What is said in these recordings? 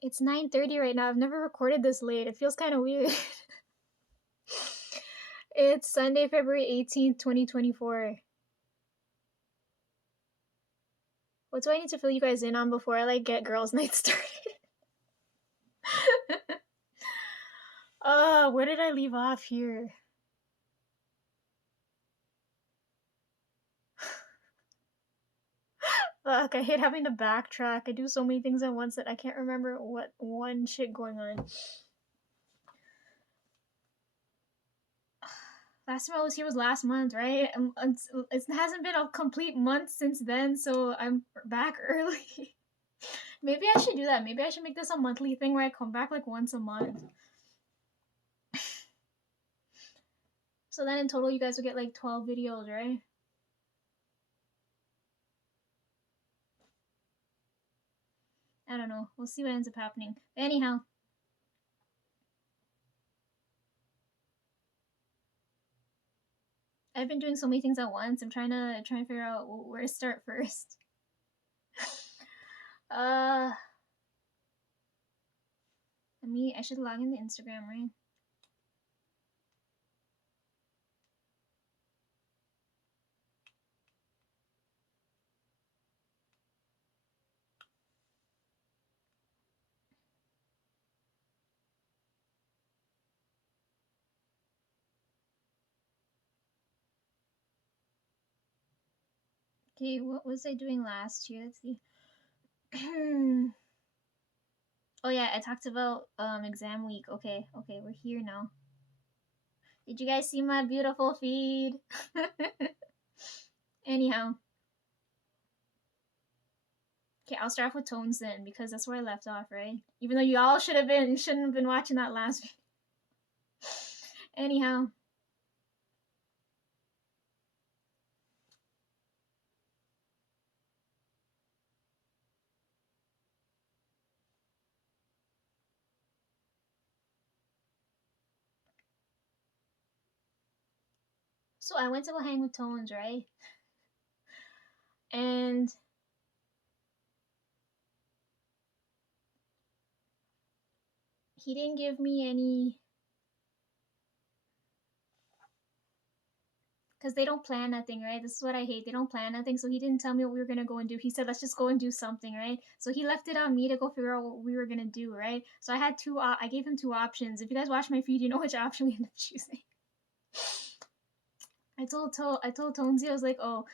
It's 9:30 right now. I've never recorded this late. It feels kind of weird. It's Sunday, February 18th, 2024. What do I need to fill you guys in on before I like get girls' night started? Where did I leave off here? Fuck, I hate having to backtrack. I do so many things at once that I can't remember what one shit going on. Last time I was here was last month, right? It hasn't been a complete month since then, so I'm back early. Maybe I should do that. Maybe I should make this a monthly thing where I come back like once a month. So then in total, you guys will get like 12 videos, right? I don't know. We'll see what ends up happening. But anyhow. I've been doing so many things at once. I'm trying to figure out where to start first. I should log in the Instagram, right? Okay, what was I doing last year? Let's see. Oh yeah, I talked about exam week. Okay, we're here now. Did you guys see my beautiful feed? Anyhow. Okay, I'll start off with tones then, because that's where I left off, right? Even though you all shouldn't have been watching that last video. Anyhow. So I went to go hang with Tones, right? And he didn't give me any, because they don't plan nothing, right? This is what I hate. They don't plan nothing. So he didn't tell me what we were gonna go and do. He said, let's just go and do something, right? So he left it on me to go figure out what we were gonna do, right? So I had I gave him two options. If you guys watch my feed, you know which option we ended up choosing. I told Tonesy, I was like, oh,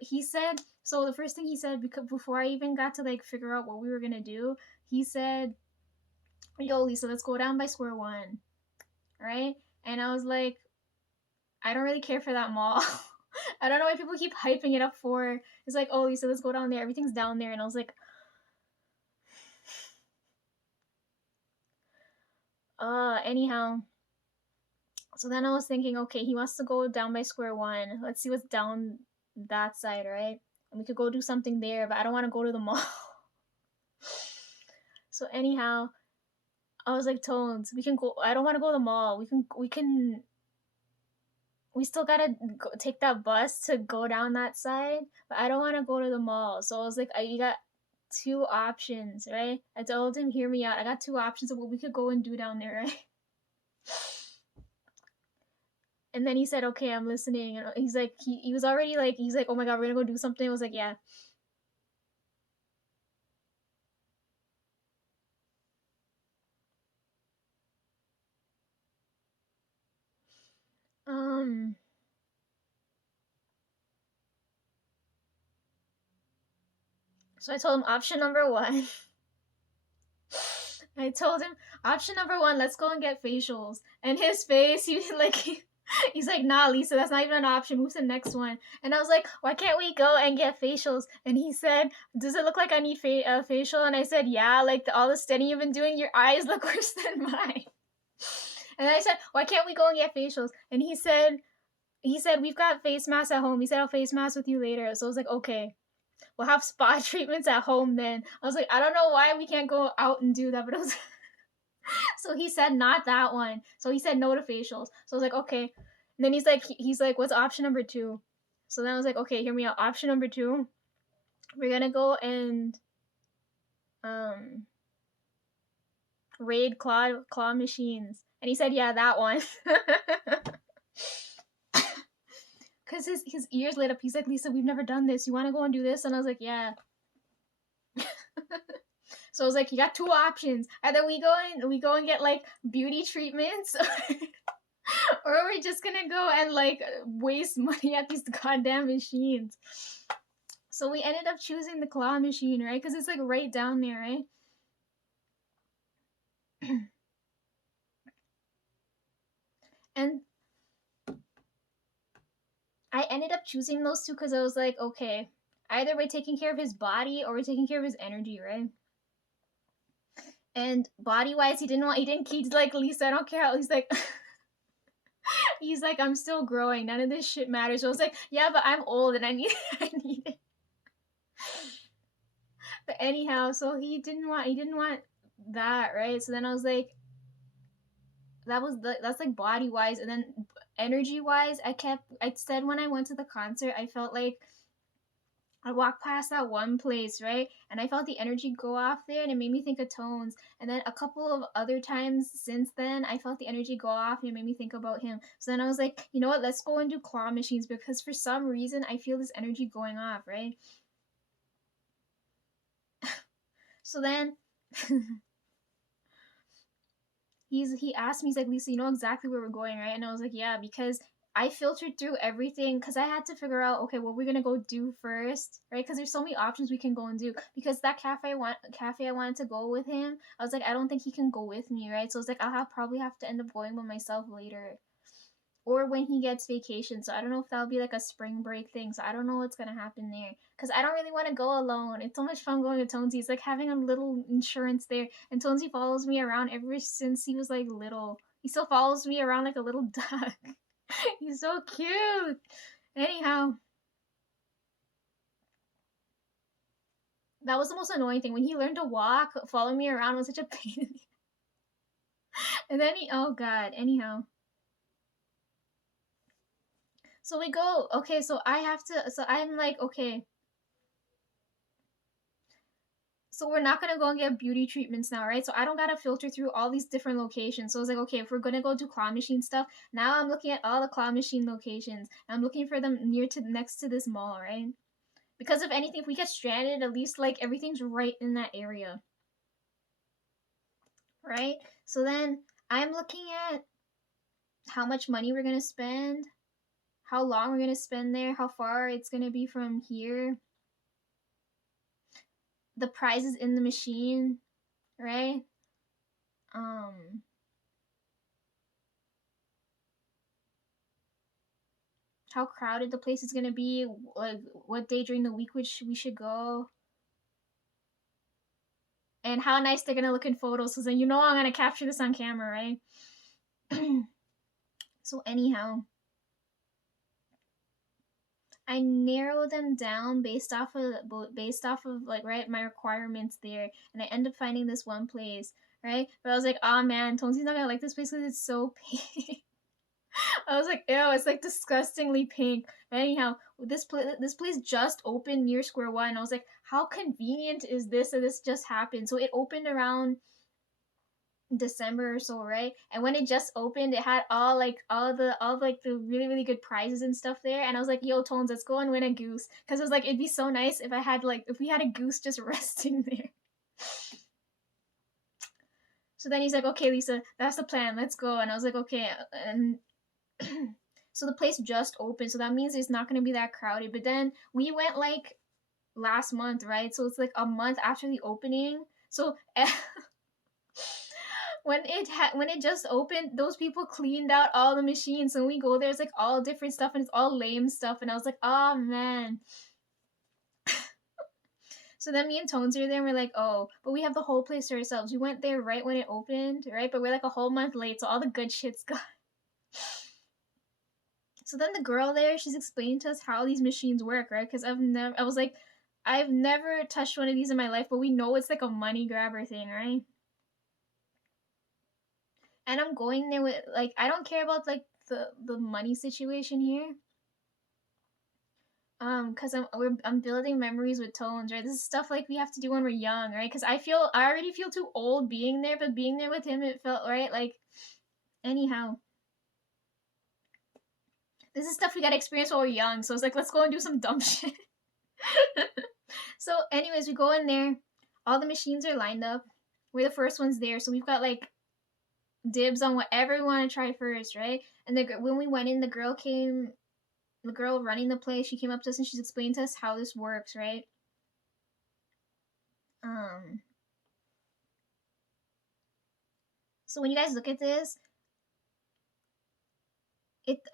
he said, so the first thing he said, because before I even got to like figure out what we were gonna do, he said, yo, Lisa, let's go down by square one, right? And I was like, I don't really care for that mall. I don't know why people keep hyping it up for. It's like, oh, Lisa, let's go down there. Everything's down there. And I was like, anyhow. So then I was thinking, okay, he wants to go down by square one. Let's see what's down that side, right? And we could go do something there, but I don't want to go to the mall. So anyhow, I was like, Tones, we can go. I don't want to go to the mall. We still gotta take that bus to go down that side, but I don't want to go to the mall. So I was like, you got two options, right? I told him, hear me out. I got two options of what we could go and do down there, right? And then he said, okay, I'm listening. And he's like, he was already like, he's like, oh my God, we're gonna go do something. I was like, yeah. So I told him option number one. I told him option number one, let's go and get facials. And his face, he like he's like, nah, Lisa, that's not even an option. Move to the next one. And I was like, why can't we go and get facials? And he said, does it look like I need facial? And I said, yeah, like all the studying you've been doing, your eyes look worse than mine. And I said, why can't we go and get facials? And he said, we've got face masks at home. He said, I'll face mask with you later. So I was like, okay, we'll have spa treatments at home then. I was like, I don't know why we can't go out and do that, but it was so he said not that one. So he said no to facials. So I was like, okay. And then he's like, what's option number two? So then I was like, okay, hear me out. Option number two, we're gonna go and Raid claw machines. And he said, yeah, that one. Because his ears lit up. He's like, Lisa, we've never done this. You want to go and do this? And I was like, yeah. So I was like, you got two options. Either we go and get like beauty treatments, or we're just gonna go and like waste money at these goddamn machines. So we ended up choosing the claw machine, right? Because it's like right down there, right? And I ended up choosing those two because I was like, okay, either we're taking care of his body or we're taking care of his energy, right? And body wise, he didn't he's like, Lisa, I don't care how, he's like, he's like, I'm still growing, none of this shit matters. So I was like, yeah, but I'm old and I need I need it. But anyhow, so he didn't want that, right? So then I was like, that's like body wise. And then energy wise, I said when I went to the concert, I felt like I walked past that one place, right? And I felt the energy go off there and it made me think of Tones. And then a couple of other times since then, I felt the energy go off and it made me think about him. So then I was like, you know what? Let's go and do claw machines because for some reason I feel this energy going off, right? So then he asked me, he's like, Lisa, you know exactly where we're going, right? And I was like, yeah, because I filtered through everything because I had to figure out, okay, what we're gonna go do first, right? Because there's so many options we can go and do. Because that cafe I wanted to go with him, I was like, I don't think he can go with me, right? So I was like, probably have to end up going by myself later, or when he gets vacation. So I don't know if that'll be like a spring break thing. So I don't know what's gonna happen there because I don't really want to go alone. It's so much fun going with Tonesy. It's like having a little insurance there. And Tonesy follows me around ever since he was like little. He still follows me around like a little duck. He's so cute. Anyhow, that was the most annoying thing. When he learned to walk, following me around was such a pain. And then oh god. Anyhow, so we go. Okay, so I have to. So I'm like, okay, so we're not gonna go and get beauty treatments now, right? So I don't gotta filter through all these different locations. So I was like, okay, if we're gonna go do claw machine stuff, now I'm looking at all the claw machine locations. And I'm looking for them next to this mall, right? Because if anything, if we get stranded, at least like everything's right in that area, right? So then I'm looking at how much money we're gonna spend, how long we're gonna spend there, how far it's gonna be from here, the prizes in the machine, right? Um, how crowded the place is gonna be, like what day during the week we should go, and how nice they're gonna look in photos. So then you know I'm gonna capture this on camera, right? So anyhow, I narrow them down based off of like right my requirements there, and I end up finding this one place, right? But I was like, oh man, Tonsi's not gonna like this place because it's so pink. I was like, ew, it's like disgustingly pink. But anyhow, this place just opened near Square One. I was like, how convenient is this that this just happened? So it opened around December or so, right? And when it just opened, it had all like the really really good prizes and stuff there. And I was like, yo, Tones, let's go and win a goose, because it was like it'd be so nice if I had like if we had a goose just resting there. So then he's like, okay, Lisa, that's the plan. Let's go. And I was like, okay. And so the place just opened, so that means it's not going to be that crowded. But then we went like last month, right? So it's like a month after the opening. So when it just opened, those people cleaned out all the machines. So when we go there, it's like all different stuff and it's all lame stuff. And I was like, oh man. So then me and Tones are there and we're like, oh, but we have the whole place to ourselves. We went there right when it opened, right? But we're like a whole month late, so all the good shit's gone. So then the girl there, she's explaining to us how these machines work, right? Because I was like, I've never touched one of these in my life, but we know it's like a money grabber thing, right? And I'm going there with like, I don't care about like the money situation here. Cause I'm building memories with Tones, right? This is stuff like we have to do when we're young, right? Cause I already feel too old being there, but being there with him, it felt right. Like, anyhow, this is stuff we gotta experience while we're young. So it's like, let's go and do some dumb shit. So, anyways, we go in there. All the machines are lined up. We're the first ones there, so we've got like dibs on whatever we want to try first, right? And when we went in, the girl running the place, she came up to us and she's explained to us how this works, right? So when you guys look at this,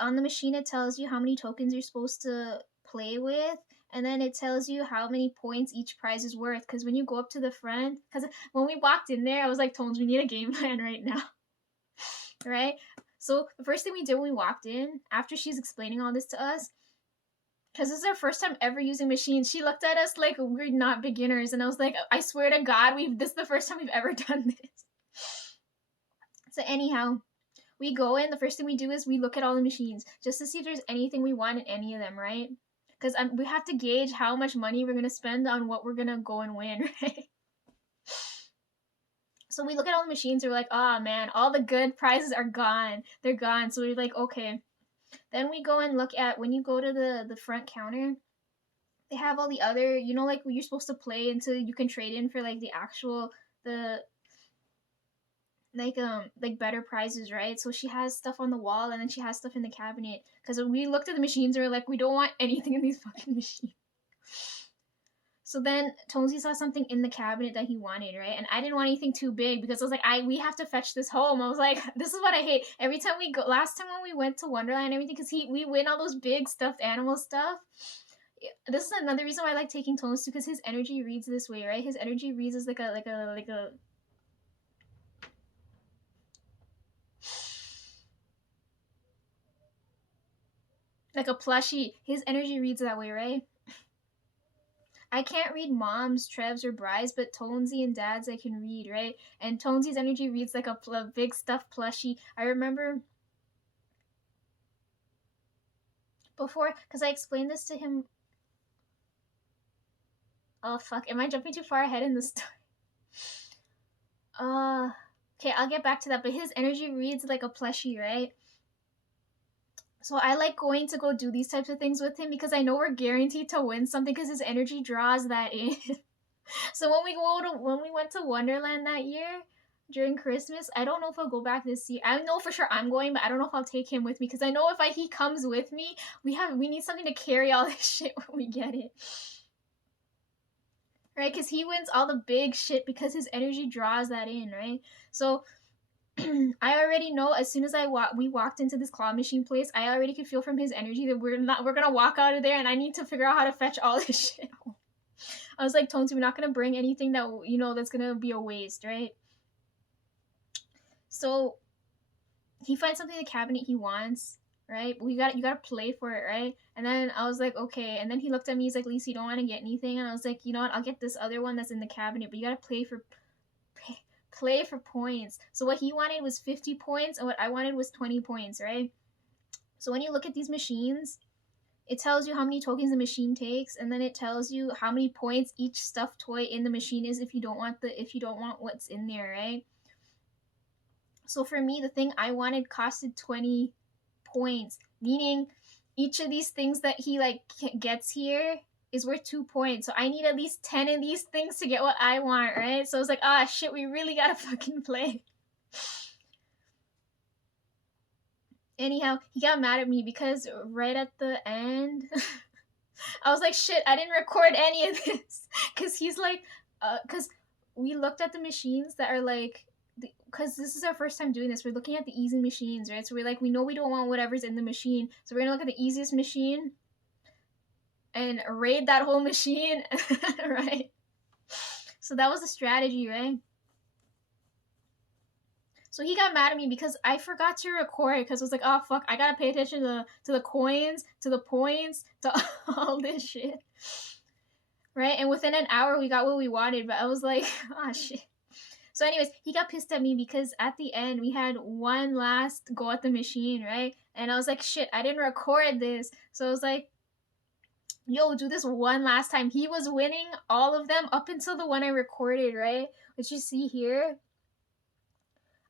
on the machine it tells you how many tokens you're supposed to play with, and then it tells you how many points each prize is worth. Because when you go up to the front, because when we walked in there, I was like, Tones, we need a game plan right now. Right? So the first thing we did when we walked in, after she's explaining all this to us, because this is our first time ever using machines, she looked at us like we're not beginners, and I was like, I swear to God, this is the first time we've ever done this. So anyhow, we go in, the first thing we do is we look at all the machines just to see if there's anything we want in any of them, right? Because we have to gauge how much money we're going to spend on what we're going to go and win, right? So we look at all the machines and we're like, oh man, all the good prizes are gone. They're gone. So we're like, okay. Then we go and look at, when you go to the front counter, they have all the other, you know, like you're supposed to play until you can trade in for like the actual, like better prizes, right? So she has stuff on the wall and then she has stuff in the cabinet. Because we looked at the machines and we're like, we don't want anything in these fucking machines. So then Tonesy saw something in the cabinet that he wanted, right? And I didn't want anything too big because I was like, we have to fetch this home. I was like, this is what I hate. Every time we go, last time when we went to Wonderland and everything, because we win all those big stuffed animal stuff. This is another reason why I like taking Tones to, because his energy reads this way, right? His energy reads as like a plushie. His energy reads that way, right? I can't read Mom's, Trev's, or Bry's, but Tonesy and Dad's I can read, right? And Tonesy's energy reads like a big stuffed plushie. I remember before, because I explained this to him. Oh fuck, am I jumping too far ahead in the story? Okay, I'll get back to that, but his energy reads like a plushie, right? So I like going to go do these types of things with him because I know we're guaranteed to win something because his energy draws that in. So when we went to Wonderland that year during Christmas, I don't know if I'll go back this year. I know for sure I'm going, but I don't know if I'll take him with me because I know if he comes with me, we need something to carry all this shit when we get it. Right? Because he wins all the big shit because his energy draws that in, right? So I already know as soon as we walked into this claw machine place, I already could feel from his energy that we're gonna walk out of there, and I need to figure out how to fetch all this shit. I was like, Tonesy, we're not gonna bring anything that that's gonna be a waste, right? So he finds something in the cabinet he wants, right? But you gotta play for it, right? And then I was like, okay. And then he looked at me, he's like, Lisa, you don't want to get anything? And I was like, you know what? I'll get this other one that's in the cabinet, but you gotta play for points. So what he wanted was 50 points and what I wanted was 20 points, right? So when you look at these machines, it tells you how many tokens the machine takes, and then it tells you how many points each stuffed toy in the machine is if you don't want what's in there, right? So for me, the thing I wanted costed 20 points, meaning each of these things that he gets here is worth 2 points. So I need at least 10 of these things to get what I want, right? So I was like, shit, we really gotta fucking play. Anyhow, he got mad at me because right at the end, I was like, shit, I didn't record any of this. Because he's like, because we looked at the machines that are like, because this is our first time doing this, we're looking at the easy machines, right? So we're like, we know we don't want whatever's in the machine. So we're gonna look at the easiest machine and raid that whole machine, right? So that was the strategy, right? So he got mad at me because I forgot to record because I was like, oh fuck, I gotta pay attention to the coins, to the points, to all this shit. Right? And within an hour we got what we wanted, but I was like, oh shit. So anyways, he got pissed at me because at the end we had one last go at the machine, right? And I was like, shit, I didn't record this. So I was like, yo, do this one last time. He was winning all of them up until the one I recorded, right? Which you see here.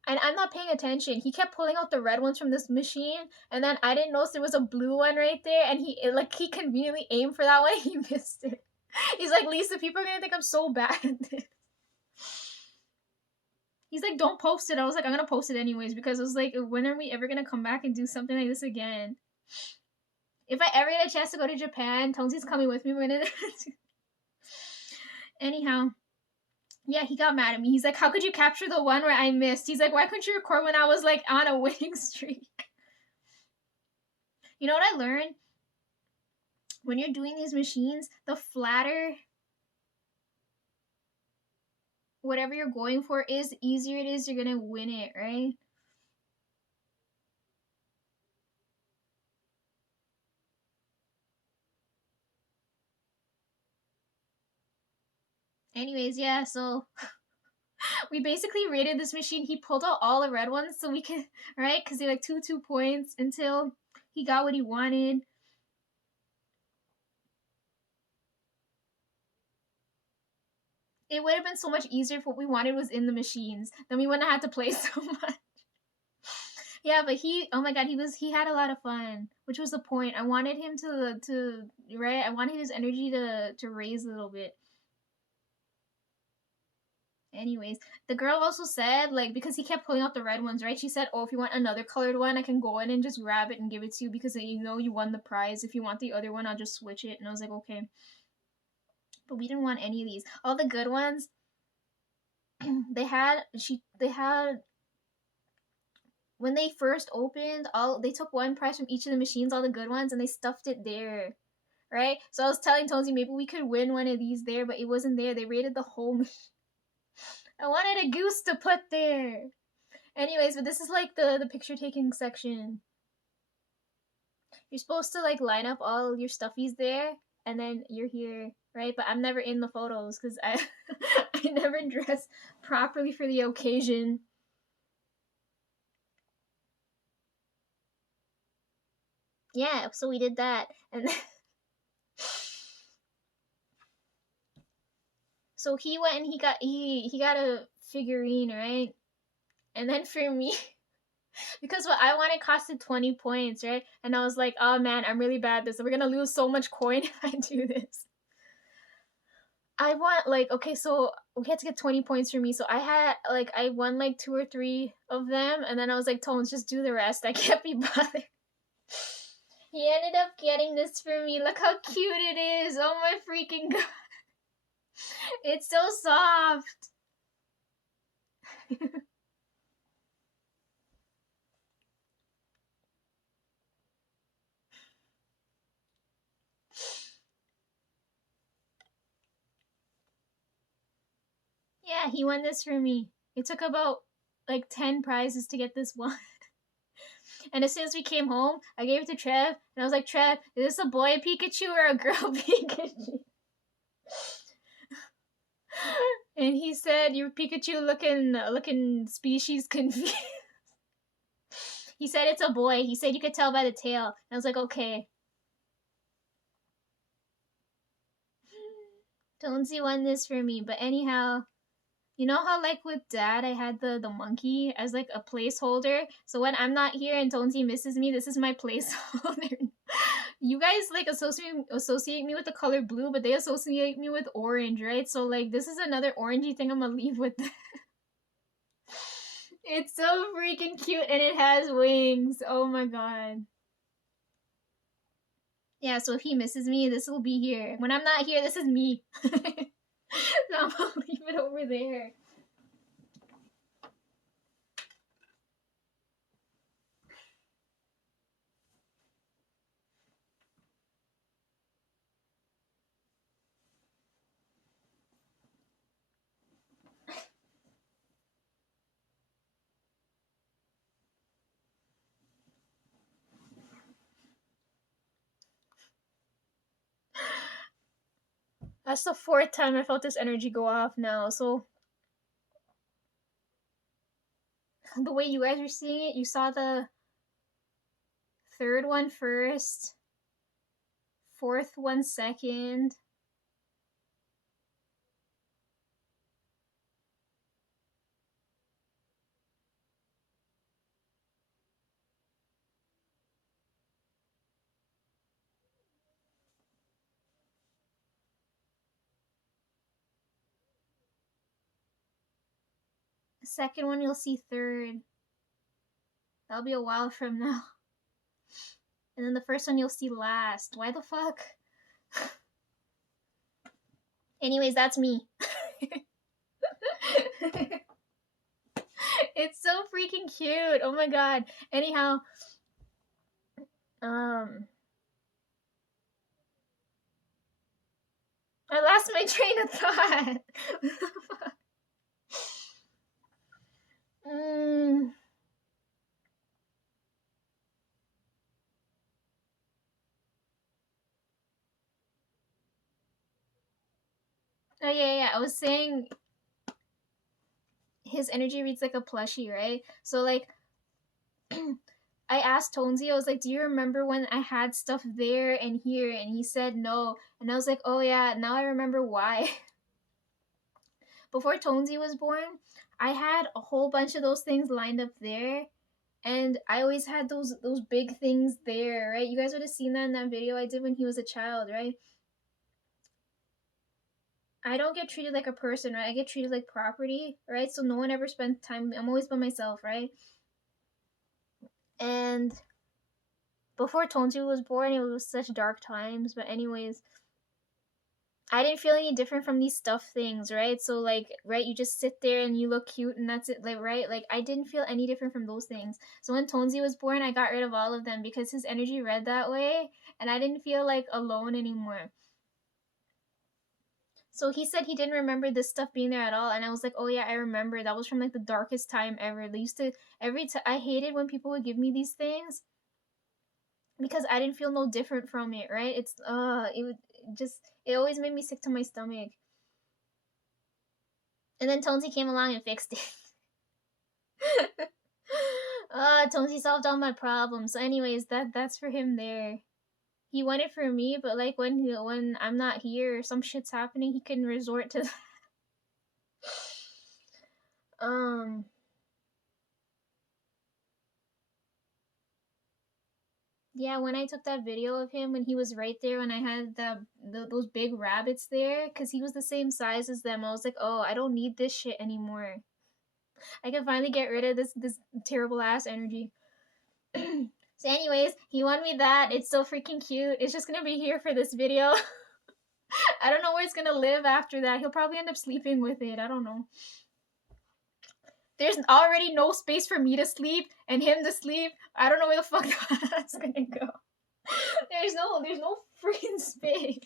And I'm not paying attention. He kept pulling out the red ones from this machine, and then I didn't notice there was a blue one right there, and he conveniently aimed for that one. He missed it. He's like, Lisa, people are gonna think I'm so bad at this. He's like, don't post it. I was like, I'm gonna post it anyways, because it was like, when are we ever gonna come back and do something like this again? If I ever get a chance to go to Japan, Tonsi's coming with me. We're gonna anyhow. Yeah, he got mad at me. He's like, how could you capture the one where I missed? He's like, why couldn't you record when I was like on a winning streak? You know what I learned? When you're doing these machines, the flatter whatever you're going for is, easier it is, you're gonna win it, right? Anyways, yeah, so we basically rated this machine. He pulled out all the red ones so we could, right? Because they're like 2 points until he got what he wanted. It would have been so much easier if what we wanted was in the machines. Then we wouldn't have had to play so much. Yeah, but oh my god, he had a lot of fun, which was the point. I wanted him to right. I wanted his energy to raise a little bit. Anyways, the girl also said, like, because he kept pulling out the red ones, right? She said, oh, if you want another colored one, I can go in and just grab it and give it to you because you know you won the prize. If you want the other one, I'll just switch it. And I was like, okay. But we didn't want any of these. All the good ones, they had when they first opened, they took one prize from each of the machines, all the good ones, and they stuffed it there. Right? So I was telling Tonesy maybe we could win one of these there, but it wasn't there. They raided the whole machine. I wanted a goose to put there. Anyways, but this is like the picture taking section. You're supposed to like line up all your stuffies there, and then you're here, right? But I'm never in the photos because I I never dress properly for the occasion. Yeah, so we did that, and then so he went and he got a figurine, right? And then for me, because what I wanted costed 20 points, right? And I was like, oh man, I'm really bad at this. We're gonna lose so much coin if I do this. I want like, okay, so we had to get 20 points for me. So I won like 2 or 3 of them, and then I was like, Tones, just do the rest. I can't be bothered. He ended up getting this for me. Look how cute it is. Oh my freaking god. It's so soft. Yeah, he won this for me. It took about like 10 prizes to get this one. And as soon as we came home, I gave it to Trev, and I was like, Trev, is this a boy Pikachu or a girl Pikachu? And he said, your Pikachu looking species confused. He said it's a boy. He said you could tell by the tail. And I was like, okay. Tonesy won this for me, but anyhow, you know how like with Dad I had the monkey as like a placeholder? So when I'm not here and Tonesy misses me, this is my placeholder. You guys like associate me with the color blue, but they associate me with orange, right? So like this is another orangey thing I'm gonna leave with. It's so freaking cute and it has wings. Oh my god. Yeah, so if he misses me, this will be here. When I'm not here, this is me. So I'm gonna leave it over there. That's the 4th time I felt this energy go off now, so the way you guys were seeing it, you saw the 3rd one first, fourth 1 second. The second one you'll see third. That'll be a while from now. And then the first one you'll see last. Why the fuck? Anyways, that's me. It's so freaking cute. Oh my god. Anyhow, I lost my train of thought. Oh yeah, I was saying his energy reads like a plushie, right? So like I asked Tonesy, I was like, do you remember when I had stuff there and here? And he said no. And I was like, oh yeah, now I remember why. Before Tonesy was born, I had a whole bunch of those things lined up there. And I always had those big things there, right? You guys would have seen that in that video I did when he was a child, right? I don't get treated like a person, right? I get treated like property, right? So no one ever spends time. I'm always by myself, right? And before Tonju was born, it was such dark times. But anyways, I didn't feel any different from these stuffed things, right? So like, right, you just sit there and you look cute and that's it, like, right? Like I didn't feel any different from those things. So when Tonzi was born, I got rid of all of them because his energy read that way, and I didn't feel like alone anymore. So he said he didn't remember this stuff being there at all, and I was like, oh yeah, I remember. That was from like the darkest time ever. They used to I hated when people would give me these things because I didn't feel no different from it, right? It always made me sick to my stomach. And then Tonesy came along and fixed it. Tonesy solved all my problems. So anyways, that's for him there. He won it for me, but like when I'm not here or some shit's happening, he can resort to that. Yeah, when I took that video of him when he was right there when I had those big rabbits there, because he was the same size as them, I was like, oh, I don't need this shit anymore. I can finally get rid of this terrible ass energy. So anyways, he won me that. It's so freaking cute. It's just gonna be here for this video. I don't know where it's gonna live after that. He'll probably end up sleeping with it. I don't know. There's already no space for me to sleep and him to sleep. I don't know where the fuck that's gonna go. There's no freaking space.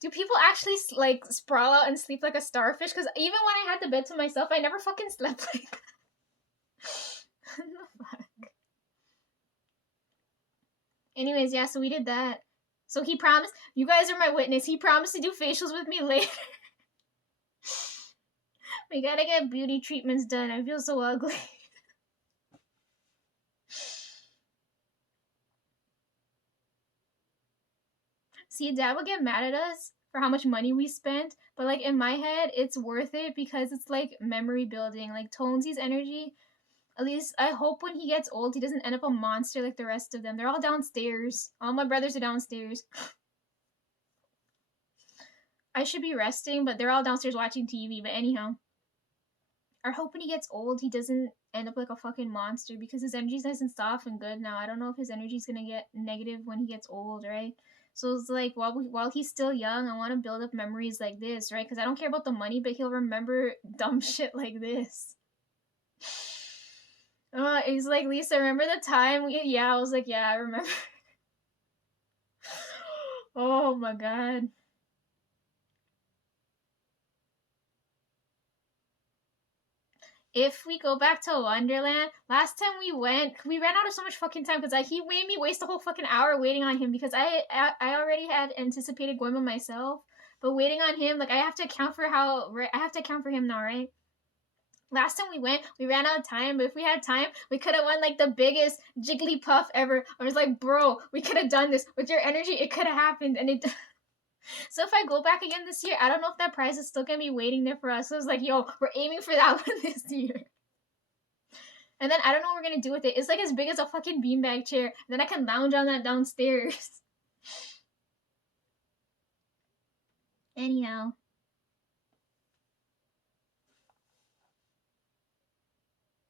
Do people actually like sprawl out and sleep like a starfish? Because even when I had the bed to myself, I never fucking slept like that. What the fuck? Anyways, yeah, so we did that. So he promised, you guys are my witness, he promised to do facials with me later. We gotta get beauty treatments done. I feel so ugly. See, Dad would get mad at us for how much money we spent, but like in my head, it's worth it because it's like memory building. Like Tonesy's energy, at least I hope when he gets old, he doesn't end up a monster like the rest of them. They're all downstairs. All my brothers are downstairs. I should be resting, but they're all downstairs watching TV. But anyhow, I hope when he gets old, he doesn't end up like a fucking monster because his energy's nice and soft and good now. I don't know if his energy's gonna get negative when he gets old, right? So it's like while he's still young, I want to build up memories like this, right? Because I don't care about the money, but he'll remember dumb shit like this. He's like, Lisa, remember the time? Yeah, I was like, yeah, I remember. Oh my god. If we go back to Wonderland, last time we went, we ran out of so much fucking time because he made me waste a whole fucking hour waiting on him because I already had anticipated going by myself, but waiting on him, like I have to account for him now, right? Last time we went, we ran out of time, but if we had time, we could have won like the biggest Jigglypuff ever. I was like, bro, we could have done this. With your energy, it could have happened. And it. So if I go back again this year, I don't know if that prize is still gonna be waiting there for us. So it's like, yo, we're aiming for that one this year. And then I don't know what we're gonna do with it. It's like as big as a fucking beanbag chair. And then I can lounge on that downstairs. Anyhow.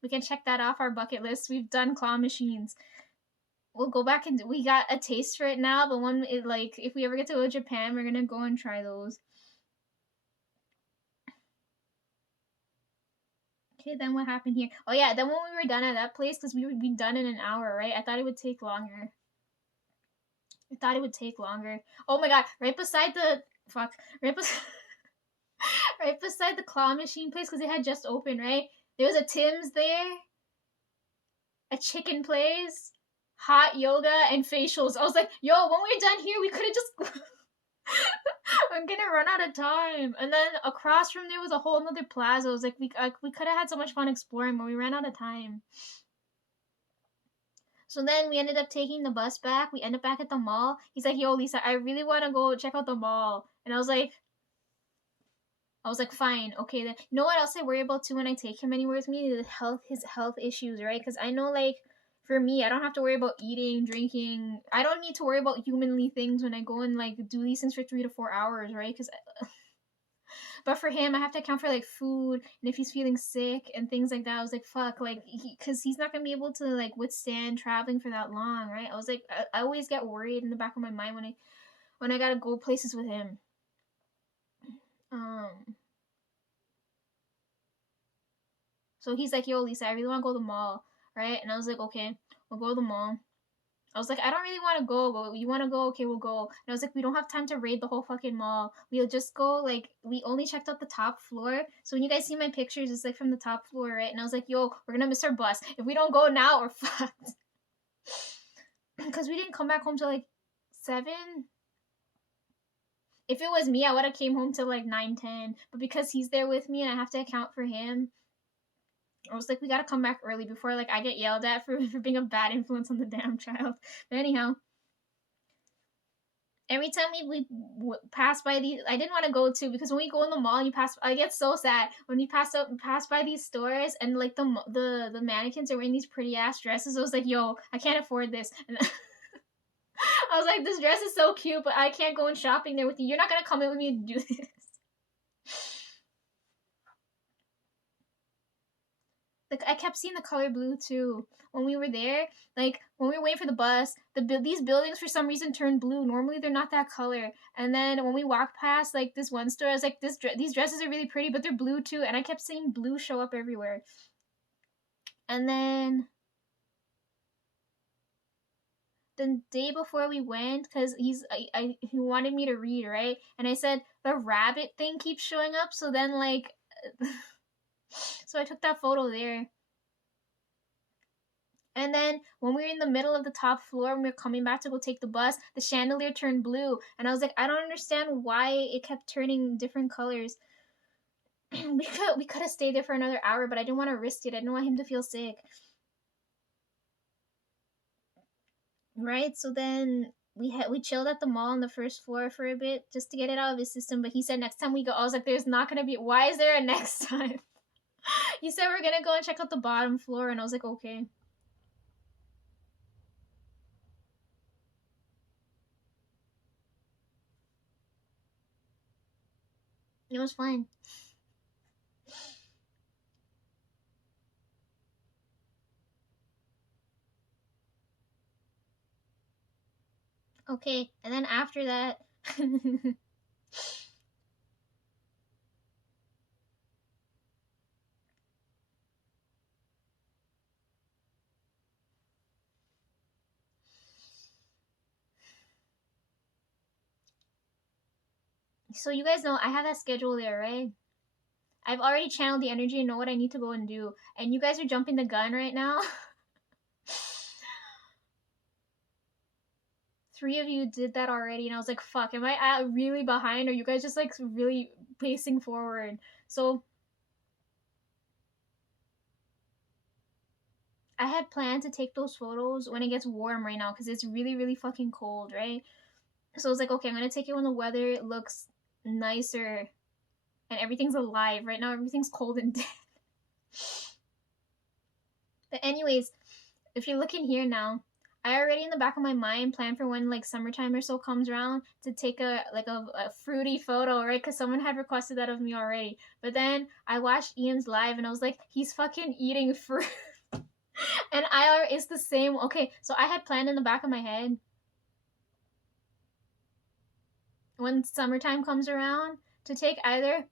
We can check that off our bucket list. We've done claw machines. We'll go back and we got a taste for it now, but when it, like, if we ever get to go to Japan, we're gonna go and try those. Okay, then what happened here? Oh yeah, then when we were done at that place, because we would be done in an hour, right? I thought it would take longer. Oh my god, right beside the right beside right beside the claw machine place, because it had just opened, right? There was a Tim's there, a chicken place, hot yoga, and facials. I was like, yo, when we're done here, we could have just. I'm gonna run out of time. And then across from there was a whole other plaza. It was like we could have had so much fun exploring, but we ran out of time. So then we ended up taking the bus back. We ended up back at the mall. He's like, yo, Lisa, I really want to go check out the mall. And I was like, fine, okay then. You know what else I worry about too when I take him anywhere with me? His health issues, right? Because I know, like, for me, I don't have to worry about eating, drinking. I don't need to worry about humanly things when I go and like do these things for 3 to 4 hours, right? Because, but for him, I have to account for like food and if he's feeling sick and things like that. I was like, fuck, like, because he's not gonna be able to like withstand traveling for that long, right? I was like, I always get worried in the back of my mind when I gotta go places with him. So he's like, yo, Lisa, I really want to go to the mall, right? And I was like, okay, we'll go to the mall. I was like, I don't really want to go, but you want to go? Okay, we'll go. And I was like, we don't have time to raid the whole fucking mall. We'll just go, like, we only checked out the top floor. So when you guys see my pictures, it's like from the top floor, right? And I was like, yo, we're gonna miss our bus. If we don't go now, we're fucked. Because we didn't come back home till like 7. If it was me, I would have came home till like 9, 10. But because he's there with me and I have to account for him, I was like, we gotta come back early before like I get yelled at for being a bad influence on the damn child. But anyhow, every time we pass by these, I didn't want to go to because when we go in the mall, you pass. I get so sad when you pass by these stores and like the mannequins are wearing these pretty ass dresses. I was like, yo, I can't afford this. And I was like, this dress is so cute, but I can't go in shopping there with you. You're not gonna come in with me to do this. Like I kept seeing the color blue too when we were there. Like when we were waiting for the bus, these buildings for some reason turned blue. Normally they're not that color. And then when we walked past like this one store, I was like, these dresses are really pretty, but they're blue too. And I kept seeing blue show up everywhere. And then the day before we went, because he wanted me to read, right? And I said the rabbit thing keeps showing up. So then like. So I took that photo there. And then when we were in the middle of the top floor and we were coming back to go take the bus, the chandelier turned blue. And I was like, I don't understand why it kept turning different colors. we could have stayed there for another hour, but I didn't want to risk it. I didn't want him to feel sick. Right? So then we chilled at the mall on the first floor for a bit just to get it out of his system. But he said next time we go, I was like, there's not gonna be. Why is there a next time? He said we're gonna go and check out the bottom floor, and I was like, okay. It was fine. Okay, and then after that. So you guys know I have that schedule there, right? I've already channeled the energy and know what I need to go and do. And you guys are jumping the gun right now. 3 of you did that already, and I was like, fuck, am I really behind? Or you guys just like really pacing forward? So I had planned to take those photos when it gets warm right now because it's really, really fucking cold, right? So I was like, okay, I'm gonna take it when the weather looks nicer and everything's alive. Right now, everything's cold and dead. But anyways, if you're looking here now, I already in the back of my mind plan for when like summertime or so comes around to take a fruity photo, right? Because someone had requested that of me already. But then I watched Ian's live and I was like, he's fucking eating fruit. And it's the same. Okay, so I had planned in the back of my head when summertime comes around to take either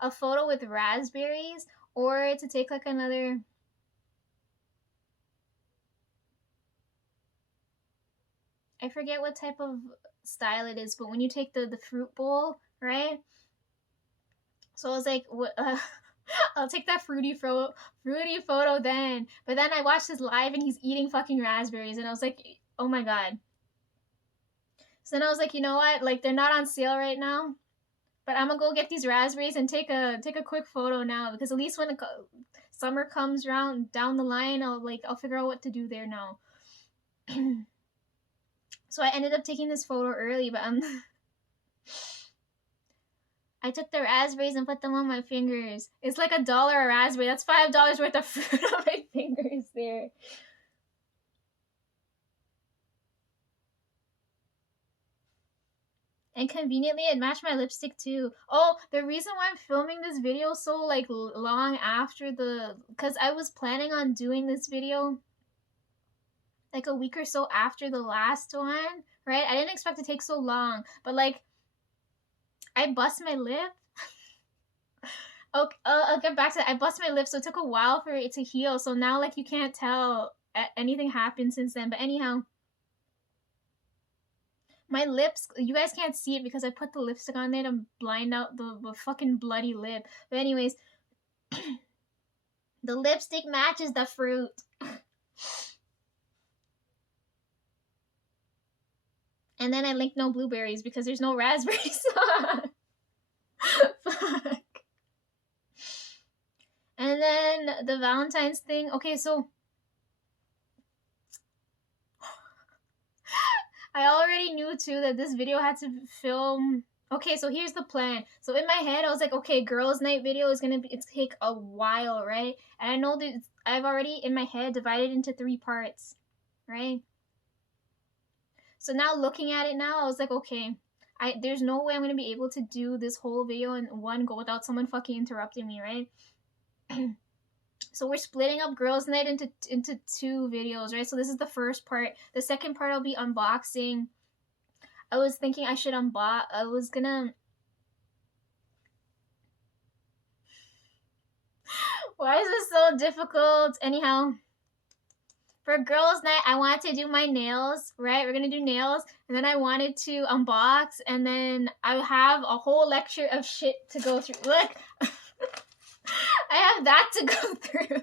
a photo with raspberries or to take like another I forget what type of style it is, but when you take the fruit bowl, right? So I was like, I'll take that fruity photo then. But then I watched this live and he's eating fucking raspberries, and I was like, oh my god. So then I was like, you know what? Like they're not on sale right now, but I'm gonna go get these raspberries and take a quick photo now because at least when summer comes around down the line, I'll figure out what to do there now. So I ended up taking this photo early, but I took the raspberries and put them on my fingers. It's like $1 a raspberry. That's $5 worth of fruit on my fingers there. And conveniently, it matched my lipstick too. Oh, the reason why I'm filming this video so like long after because I was planning on doing this video like a week or so after the last one, right? I didn't expect to take so long, but like I bust my lip. Okay, I'll get back to that. I bust my lip, so it took a while for it to heal. So now, like, you can't tell anything happened since then. But anyhow, my lips, you guys can't see it because I put the lipstick on there to blind out the fucking bloody lip. But anyways, the lipstick matches the fruit. And then I linked no blueberries because there's no raspberries. Fuck. And then the Valentine's thing. Okay, so I already knew too that this video had to film. Okay, so here's the plan. So in my head, I was like, okay, girls' night video is gonna take a while, right? And I know that I've already in my head divided into 3 parts, right? So now looking at it now, I was like, okay, there's no way I'm gonna be able to do this whole video in one go without someone fucking interrupting me, right? So we're splitting up girls' night into 2 videos, right? So this is the first part. The second part I'll be unboxing. I was thinking I should unbox. I was gonna. Why is this so difficult? Anyhow, for girls' night, I wanted to do my nails, right? We're gonna do nails, and then I wanted to unbox, and then I have a whole lecture of shit to go through. Look. I have that to go through.